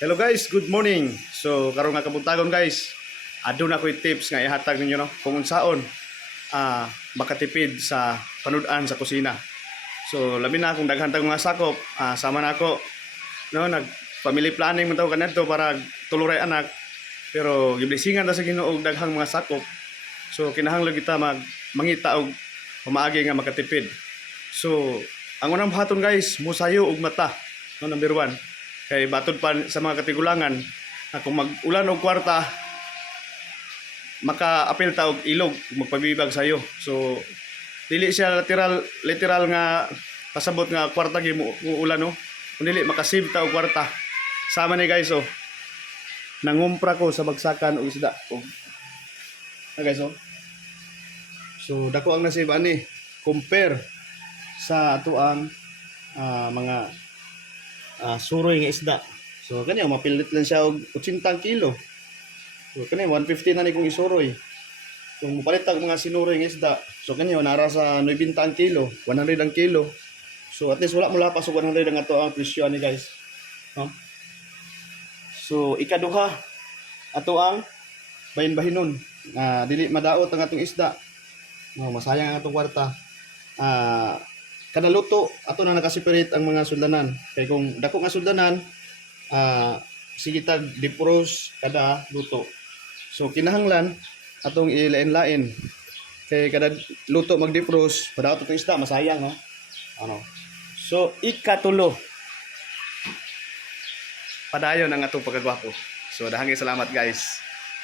Hello guys, good morning. So karon nga kabuntagon guys, aduna ko'y tips nga ihatag ninyo no kung unsaon makatipid sa panud-an sa kusina. So labi na akong daghan tag mga sakop, sama na ako no nag family planning man taw kanadto para tuluray anak. Pero giblisingan ta sa Ginoo og daghang mga sakop. So kinahanglan kita mangita og pamaagi nga makatipid. So ang unang buhaton guys, musayo og mata. No, number 1. Kay batod pa sa mga katigulangan na kung mag-ulan og kwarta maka-apil ta og ilog magpabibag sayo. So dili siya literal nga pasabot nga kwarta gi mo ulan no. Kun dili makasave ta og kwarta. Sama ni guys oh. Nangumpra ko sa bagsakan og isda. Guys oh. So dako ang nasave ani compare sa ato ang mga suroy nga isda. So kani mapilit lang siya og 80 kilo. So kani 150 na ni kung isuroy. Kung mupalit tag mga sinuroy nga isda, so kani nara sa 90 ang kilo, 100 ang kilo. So at least wala mo lapas og 100 ang ato ang presyo ni guys. No? So ikaduha ato ang bahin-bahinon. Dili madaot ang atong isda. No, masayang ang atong kwarta. Kada luto ato na nakaseparate ang mga sudlanan. Kay kung dako nga sudlanan, sige tag defrost kada luto. So kinahanglan atong ilain-lain. Kay kada luto mag-defrost, padaot atong isda masayang no. Ano. So ikatulo. Padayon ang atong pagkagwapo. So daghang salamat guys.